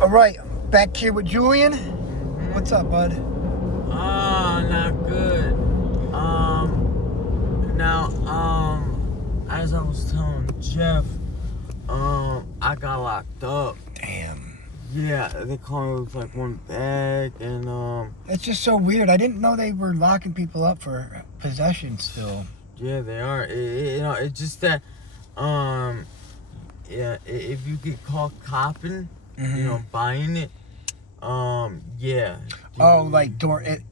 All right, back here with Julian. Mm-hmm. What's up, bud? Not good. As I was telling Jeff, I got locked up. Damn. Yeah, they called me with like one bag, and It's just so weird. I didn't know they were locking people up for possession still. yeah, they are. It's just that, yeah, if you get caught copping, buying it, yeah. Oh, like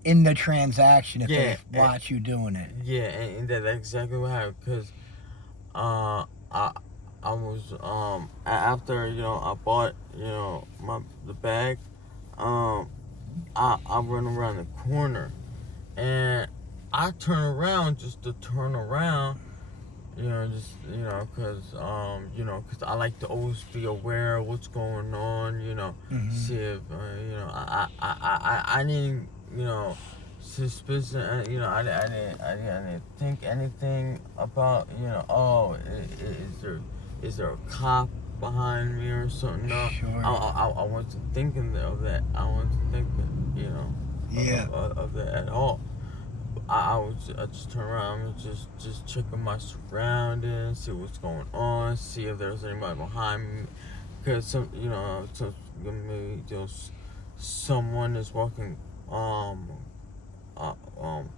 in the transaction if Yeah, they watch you doing it. Yeah, and that's exactly what happened. Cause, I was after I bought the bag, I run around the corner, and I turn around just to turn around, cause cause I like to always be aware of what's going on, see if I didn't suspicion, I didn't think anything about, is there a cop behind me or something? No, Sure. I wasn't thinking of that. I wasn't thinking, of that at all. I just turn around and just checking my surroundings, see what's going on, see if there's anybody behind me, because maybe someone is walking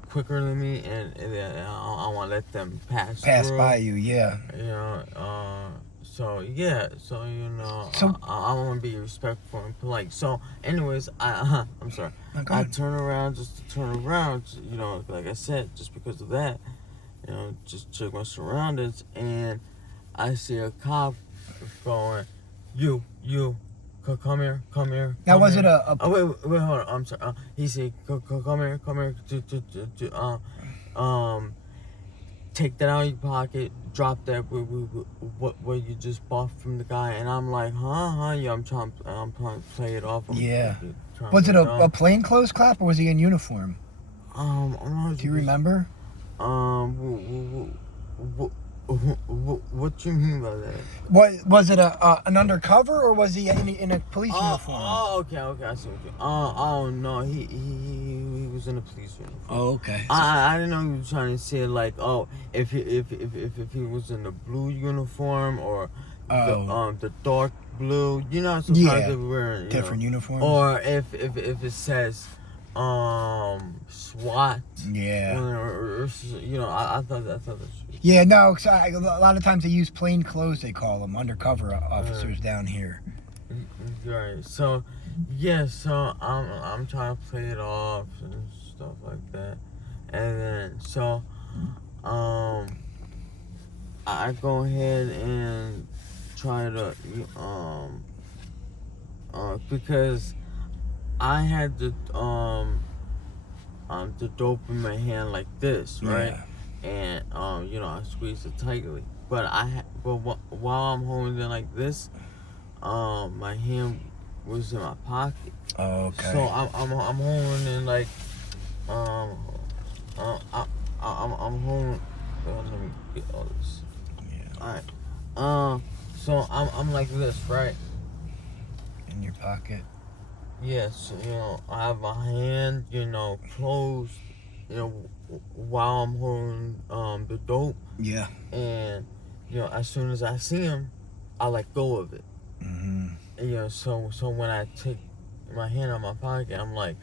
quicker than me, and I want to let them pass through. By you, yeah. So So- I want to be respectful and polite. So, anyways, I'm sorry. Okay. I turn around just to turn around, like I said, just because of that, just check my surroundings, and I see a cop going, you. Come here. Now, was here. it a Oh, wait, hold on. I'm sorry. He said, come here. Take that out of your pocket. Drop that. What you just bought from the guy. And I'm like, huh? Yeah, I'm trying to play it off. Yeah. Was it a plainclothes cop or was he in uniform? I'm not. Do you remember? What do you mean by that? Was it an undercover or was he in a police uniform? Oh, okay, I see what you. Oh no, he was in a police uniform. Oh, okay. I didn't know you were trying to say like, if he was in the blue uniform or the dark blue. Sometimes they wear different uniforms. Or if it says SWAT. Yeah. Or I thought that's. Yeah, no, cause a lot of times they use plain clothes, they call them, undercover officers down here. Right, so, I'm trying to play it off and stuff like that. And then, so, I go ahead and try to, because I had the dope in my hand like this, right? Yeah. And I squeeze it tightly. But while I'm holding it like this, my hand was in my pocket. Oh, okay. So I'm holding it like I'm holding. Let me get all this. Yeah. All right. So I'm like this, right? In your pocket. Yes. I have my hand, closed. While I'm holding the dope. Yeah. And as soon as I see him, I let go of it. Mm-hmm. And, so when I take my hand out of my pocket, I'm like,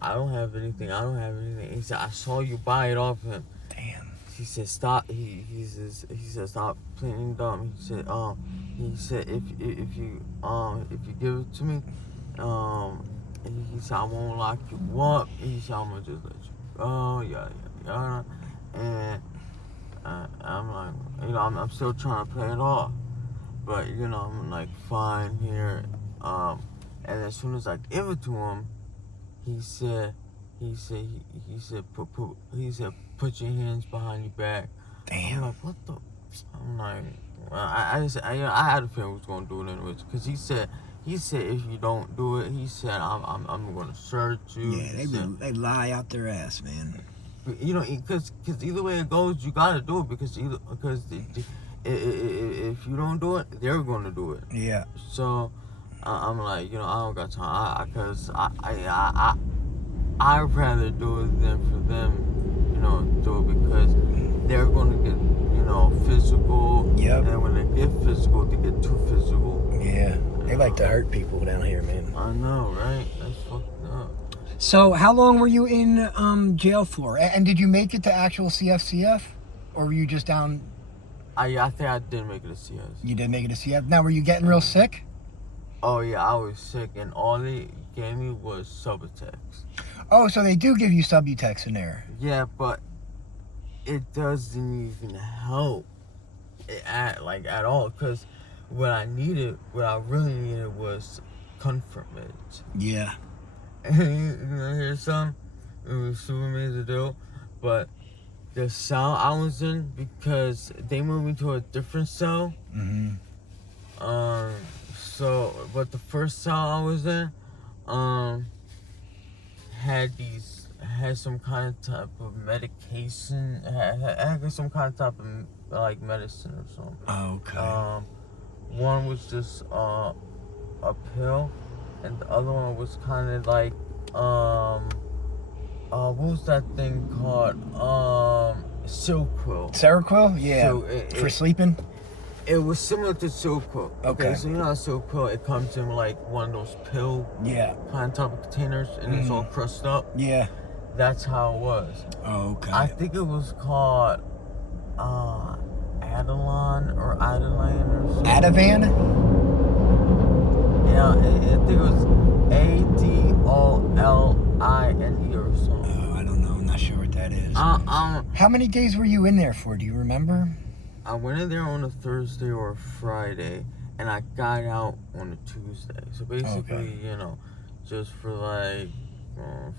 I don't have anything. He said, I saw you buy it off him. Damn. He said, stop. He said, stop playing dumb. He said, if you give it to me, he said, I won't lock you up. He said, I'm gonna just let you. Oh yeah, and I'm like, I'm still trying to play it off, but I'm like fine here, and as soon as I give it to him, he said, put your hands behind your back. Damn. I'm like, what the? I'm like, I had a feeling he was gonna do it anyways, because he said if you don't do it, he said I'm gonna search you. Yeah, they lie out their ass, man. Because either way it goes, you gotta do it because if you don't do it, they're gonna do it. Yeah. So I'm like, you know, I don't got time. Cause I'd rather do it than for them, you know, do it because they're gonna get, you know, physical. Yep. And when they get physical, they get too physical. Yeah. They like to hurt people down here, man. I know, right? That's fucked up. So, how long were you in jail for? And did you make it to actual CFCF? Or were you just down? I think I did make it to CS. You did make it to CF. Now, were you getting real sick? Oh yeah, I was sick, and all they gave me was Subutex. Oh, so they do give you Subutex in there. Yeah, but it doesn't even help at all. Cause what I really needed was comfort meds. Yeah. And you know, here's some. It was super amazing to do, but the cell I was in, because they moved me to a different cell. Mm-hmm. So, but the first cell I was in, had some kind of type of medication, had some kind of type of like medicine or something. Okay. One was just a pill, and the other one was kind of like what was that thing called? Seroquel. Seroquel? Yeah. So for sleeping? It was similar to Seroquel. Okay. So you know how Seroquel, it comes in like one of those pill kind of type of containers, and it's all crushed up. Yeah. That's how it was. Okay. I think it was called Adeline or Adeline or something. Ativan? Yeah, I think it was ADOLINE or something. Oh, I don't know. I'm not sure what that is. How many days were you in there for? Do you remember? I went in there on a Thursday or a Friday, and I got out on a Tuesday. So basically, you know, just for like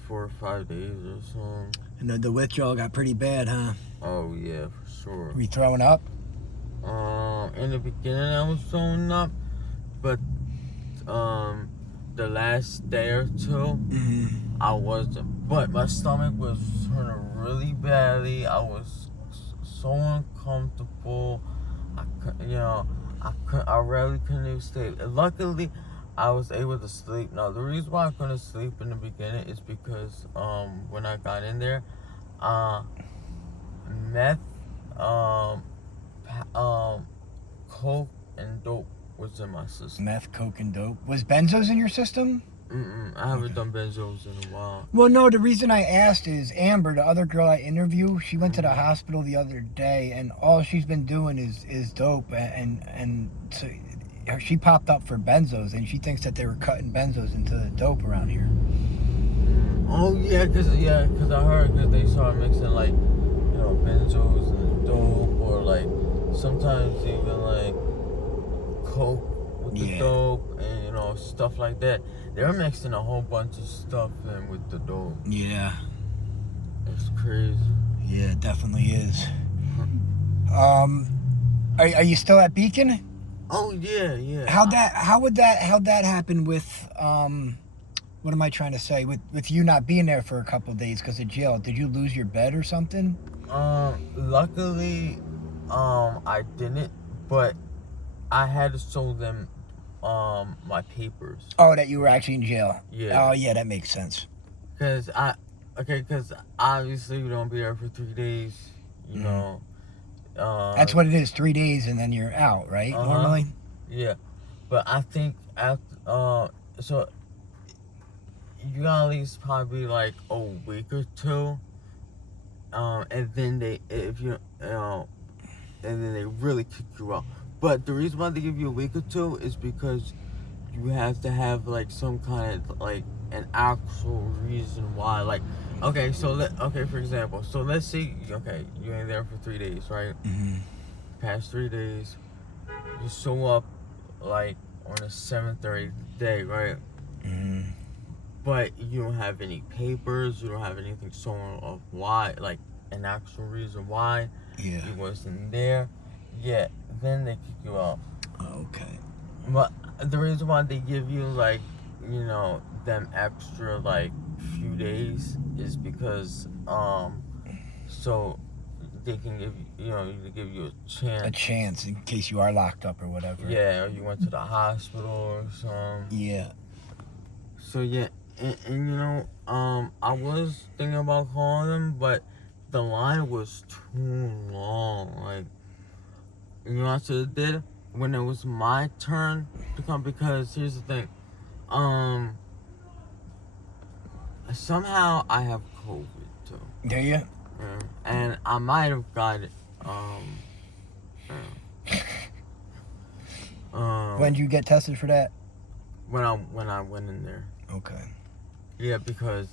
4 or 5 days or something. And the withdrawal got pretty bad, huh? Oh yeah, for sure. Were you throwing up? In the beginning I was throwing up, but the last day or two, I wasn't. But my stomach was hurting really badly. I was so uncomfortable. I really couldn't even sleep. And luckily, I was able to sleep. Now, the reason why I couldn't sleep in the beginning is because when I got in there, meth, coke, and dope was in my system. Meth, coke, and dope. Was benzos in your system? I haven't done benzos in a while. Well, no, the reason I asked is Amber, the other girl I interview, she went to the hospital the other day, and all she's been doing is dope, and so she popped up for benzos, and she thinks that they were cutting benzos into the dope around here. Oh yeah, cause I heard that they started mixing like, you know, benzos and dope, or like sometimes even like coke with the dope, and you know, stuff like that. They're mixing a whole bunch of stuff in with the dope. Yeah. It's crazy. Yeah, it definitely is. Are you still at Beacon? Oh yeah. How'd that happen with what am I trying to say? With you not being there for a couple of days because of jail. Did you lose your bed or something? Luckily, I didn't, but I had to show them my papers. Oh, that you were actually in jail. Yeah. Oh, yeah, that makes sense. Cause obviously you don't be there for 3 days, you know. That's what it is, 3 days and then you're out, right? Normally. Yeah, but I think after so you got at least probably like a week or two, and then they really kick you out. But the reason why they give you a week or two is because you have to have like some kind of like an actual reason why. Like, okay, for example, so let's say you ain't there for 3 days, right? Past 3 days, you show up like on the 7th or 8th day, right? But you don't have any papers, you don't have anything showing of why, like an actual reason why you wasn't there. Yeah, then they kick you out. Okay. But the reason why they give you like, you know, them extra like few days is because so they can give to give you a chance. A chance in case you are locked up or whatever. Yeah, or you went to the hospital or something. Yeah. So yeah, and I was thinking about calling them, but the line was too long. Like, what I should have did when it was my turn to come, because here's the thing, somehow I have COVID too. Do you? Yeah. And I might have got it. When did you get tested for that? When I went in there. Okay. Yeah, because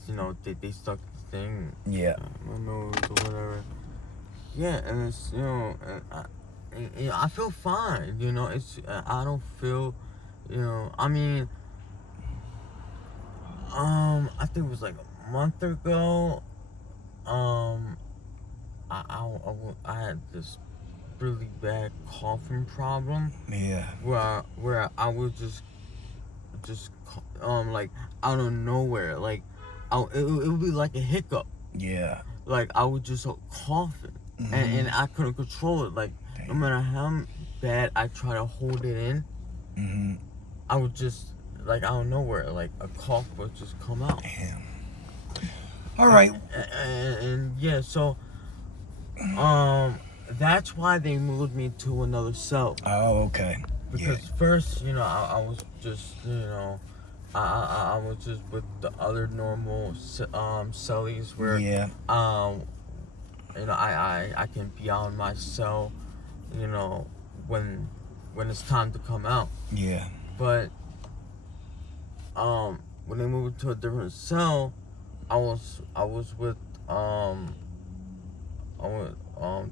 they stuck the thing. Yeah. My nose or whatever. Yeah, and it's I feel fine. It's I don't feel, I mean, I think it was like a month ago. I had this really bad coughing problem. Yeah. Where I would just like out of nowhere, like it would be like a hiccup. Yeah. Like I would just coughing, and I couldn't control it. Like no matter how bad I try to hold it in, I would just like out of nowhere, like a cough would just come out. Damn. All right. And yeah, so that's why they moved me to another cell. Oh, okay. Because first, I was just, I was just with the other normal cellies where, I can be on my cell, when it's time to come out. Yeah. But when they moved to a different cell, I was with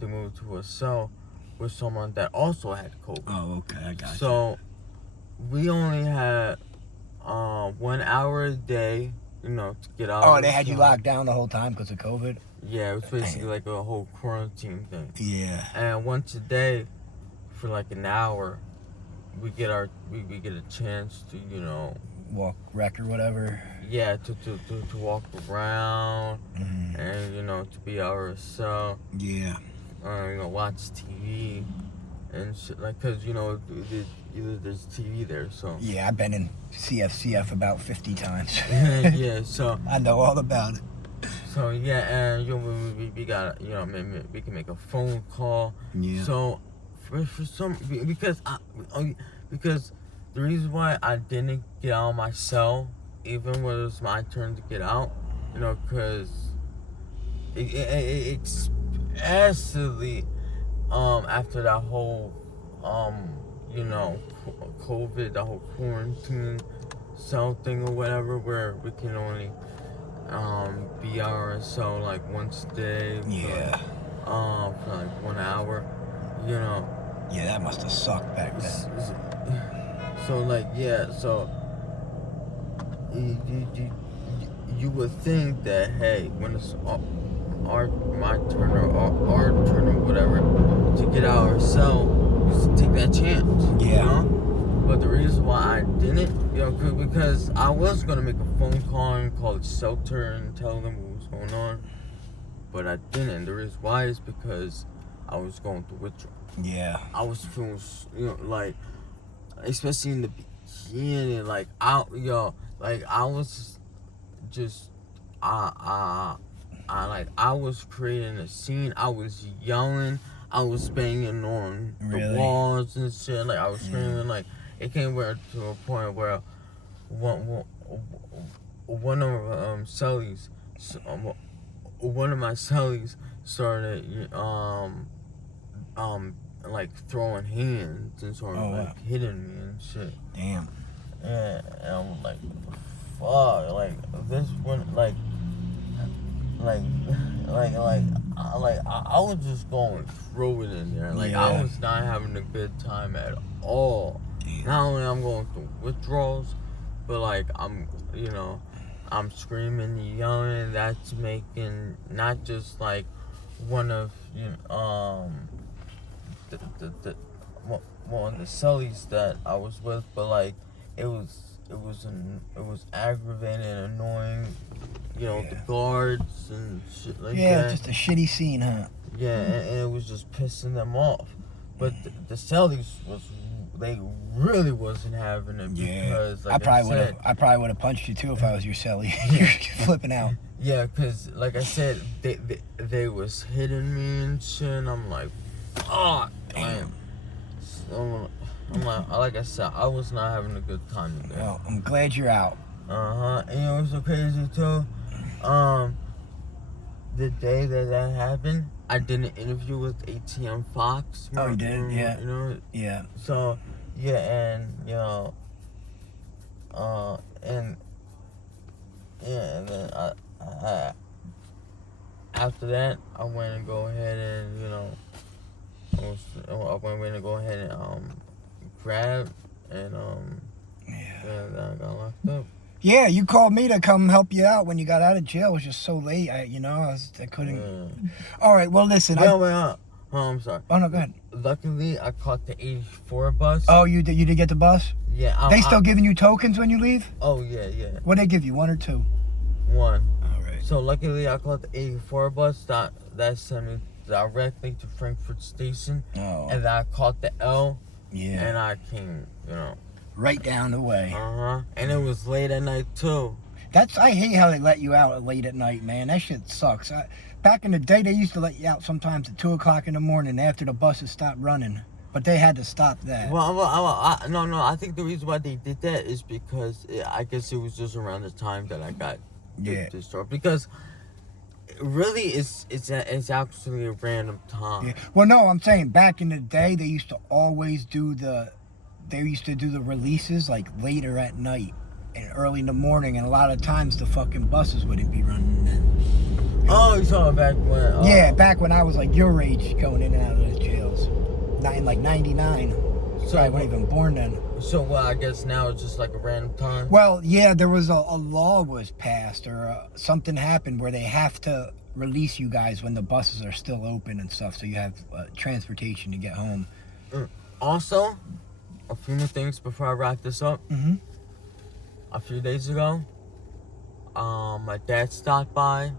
they moved to a cell with someone that also had COVID. Oh, okay, I got you. So we only had 1 hour a day, to get out. Oh, they had you locked down the whole time because of COVID? Yeah, it was basically like a whole quarantine thing. Yeah. And once a day, for like an hour, we get we get a chance to walk wreck or whatever. Yeah, to walk around and to be our cell. Yeah. Watch TV and shit, like, cause there's TV there, so. Yeah, I've been in CF about 50 times. Yeah, so. I know all about it. So yeah, and we got maybe we can make a phone call. Yeah. So for some because the reason why I didn't get out of my cell even when it was my turn to get out, because especially after that whole COVID, the whole quarantine cell thing or whatever, where we can only be our cell like once a day. Yeah. For like 1 hour, Yeah, that must have sucked back then. So you would think that, hey, when it's my turn or our turn or whatever to get out of our cell, just take that chance. Yeah. But the reason why I didn't, because I was gonna make a phone call and call the shelter and tell them what was going on, but I didn't. The reason why is because I was going through withdrawal. Yeah. I was feeling, like, especially in the beginning, like I was just, I was creating a scene. I was yelling. I was banging on the walls and shit. Like I was screaming. Like it came to a point where one of cellies, one of my cellies started like throwing hands and sort of like hitting me and shit. Damn. And I'm like, fuck, like this one, I was just going through it in there. Like I was not having a good time at all. Damn. Not only I'm going through withdrawals, but like I'm screaming, yelling. That's making not just like one of one of the cellies that I was with, but like it was aggravating and annoying, the guards and shit like that. Yeah, just a shitty scene, huh? Yeah, and it was just pissing them off. But the cellies they really wasn't having it because, like I said, I probably would have punched you too if I was your celly. You're flipping out. Yeah, because, like I said, they was hitting me and shit, and I'm like, fuck. Damn. Like I said, I was not having a good time today. Well, I'm glad you're out. And it was so crazy too. The day that happened, I did an interview with ATM Fox. Oh, you did? Yeah. You know? Yeah. So, yeah, and, you know, and then I after that, I went and go ahead and, you know, I went and go ahead and, grab and, and I got locked up. Yeah, you called me to come help you out when you got out of jail. It was just so late. I couldn't. Yeah. All right, well, listen. I'm sorry. Oh, no, go ahead. Luckily, I caught the 84 bus. Oh, you did get the bus? Yeah. They still giving you tokens when you leave? Oh, yeah. What they give you, 1 or 2? 1. All right. So, luckily, I caught the 84 bus that sent me directly to Frankfurt Station. Oh. And then I caught the L. Yeah. And I came, you know. Right down the way. And it was late at night too. I hate how they let you out late at night, man. That shit sucks. Back in the day, they used to let you out sometimes at 2 o'clock in the morning after the buses stopped running. But they had to stop that. No. I think the reason why they did that is because I guess it was just around the time that I got disturbed. Because really, it's actually a random time. Yeah. Well, no, I'm saying back in the day, they used to always do the releases like later at night and early in the morning, and a lot of times the fucking buses wouldn't be running then. Oh, you saw it back when? Yeah, back when I was like your age, going in and out of the jails. In like 99. So I wasn't even born then. So, well, I guess now it's just like a random time? Well, yeah, there was a law was passed or something happened where they have to release you guys when the buses are still open and stuff, so you have transportation to get home. Also, a few more things before I wrap this up. Mm-hmm. A few days ago, my dad stopped by.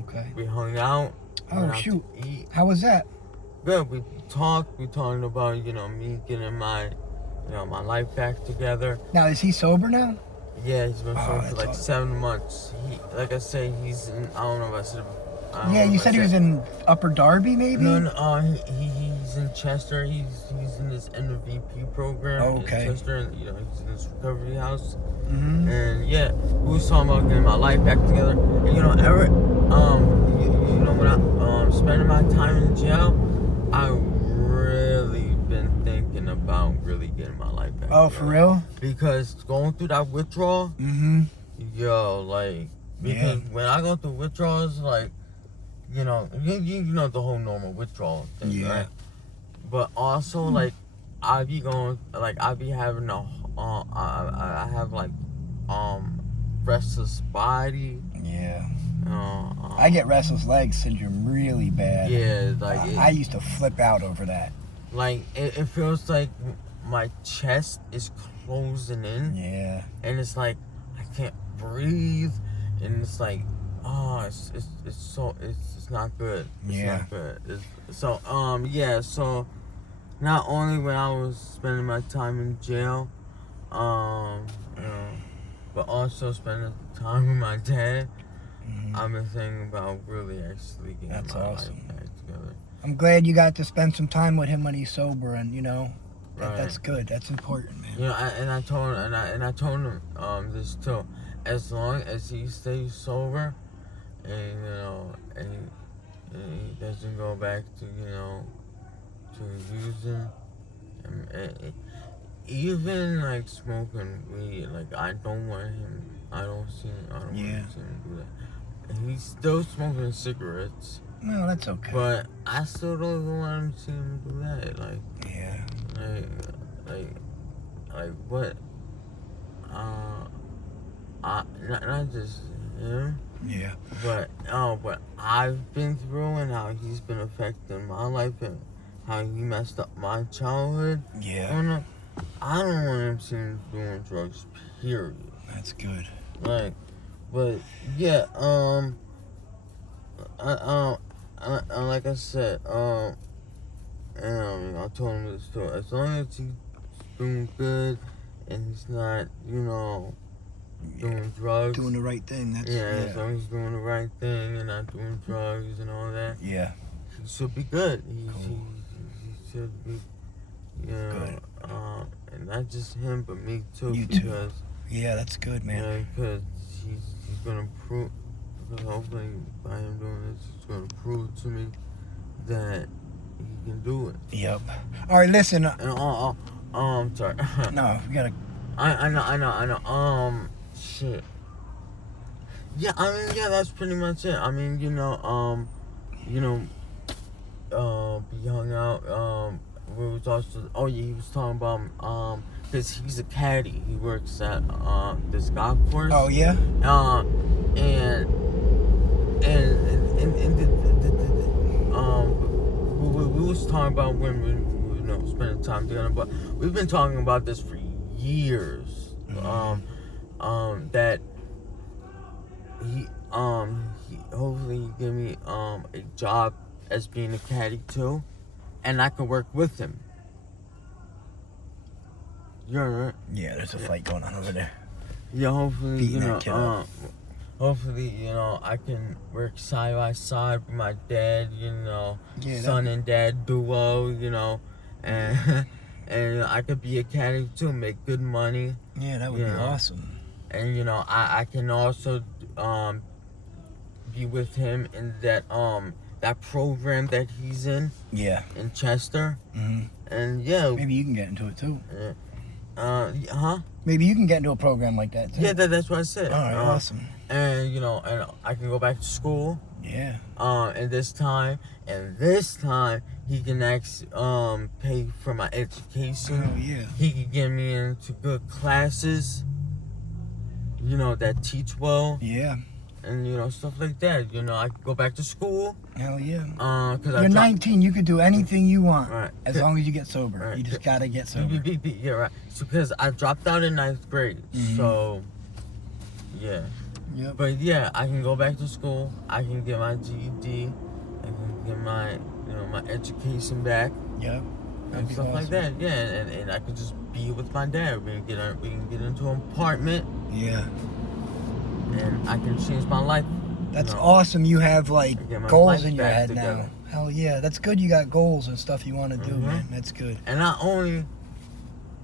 Okay. We hung out. Oh, shoot. How was that? Good. We talked. We talked about, you know, me getting my life back together. Now, is he sober now? Yeah, he's been sober for like 7 months. Like I say, he's in, I don't know if I said. Yeah, you said he was in Upper Darby, maybe? No, he's in Chester. He's in this NVP program in Chester, and you know he's in this recovery house. Mm-hmm. And yeah, we was talking about getting my life back together. And, you know, when I'm spending my time in jail, I really been thinking about really getting my life back. Oh, for real? Because going through that withdrawal, because when I go through withdrawals, like. You know the whole normal withdrawal thing, right? But also, like, I be having I have like restless body. Yeah. I get restless leg syndrome really bad. Yeah, like I used to flip out over that. Like it feels like my chest is closing in. Yeah. And it's like I can't breathe, and it's like. Oh, it's not good. It's not good. So not only when I was spending my time in jail, you know, but also spending time with my dad, I've been thinking about really actually getting my life back together. I'm glad you got to spend some time with him when he's sober, and you know, right. That's good. That's important, man. You know, I told him this too. As long as he stays sober. And you know, and he doesn't go back to, you know, to using, and even like smoking weed. Like I don't want to see him do that. And he's still smoking cigarettes. No, that's okay. But I still don't even want to see him do that. Like what? Not just him. Yeah. But what I've been through and how he's been affecting my life and how he messed up my childhood. Yeah. I don't want him seeing doing drugs, period. That's good. Like, but yeah, like I said, I told him this too. As long as he's doing good and he's not, doing drugs. Doing the right thing. That's As long as he's doing the right thing and not doing drugs and all that. Yeah. He should be good. He should be, Good. And not just him, but me too. You too. Because, yeah, that's good, man. Yeah, because he's gonna prove. Because hopefully by him doing this, he's gonna prove to me that he can do it. Yep. All right, listen. And sorry. No, we gotta. I know. Shit. Yeah, that's pretty much it. We hung out. We was also. He was talking about because he's a caddy. He works at this golf course. Oh yeah. We was talking about when we spending time together, but we've been talking about this for years. That he hopefully he give me a job as being a caddy too, and I can work with him. You're right. Yeah, there's a fight going on over there. Yeah, hopefully Beating that kid up. hopefully I can work side by side with my dad. Son and dad duo. And I could be a caddy too, make good money. Yeah, that would be awesome. And I can also be with him in that that program that he's in. Yeah. In Chester. Mhm. And maybe you can get into it too. Huh? Maybe you can get into a program like that too. Yeah, that's what I said. All right, awesome. And and I can go back to school. Yeah. And this time he can pay for my education. Oh yeah. He can get me into good classes. That teach well. Yeah. And stuff like that. I can go back to school. Hell yeah. Cause You're 19. You could do anything you want, right. as long as you get sober. Right. You just gotta get sober. Yeah, right. So, because I dropped out in 9th grade, so yeah. Yep. But yeah, I can go back to school. I can get my GED. I can get my my education back. Yep. And stuff like that. Yeah, and I could just be with my dad. We can get into an apartment. Yeah. And I can change my life. That's awesome. You have like goals in your head together. now. Hell yeah, that's good. You got goals and stuff you want to do, man. That's good. And not only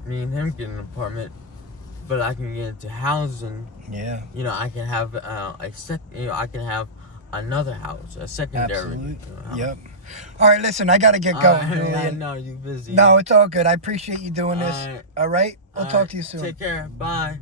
me and him get an apartment, but I can get into housing. Yeah. I can have I can have another house, a secondary. Absolutely. House. Yep. All right, listen, I gotta get going, Julian. I know you busy. No, it's all good. I appreciate you doing this. All right. We'll talk to you soon. Take care. Bye.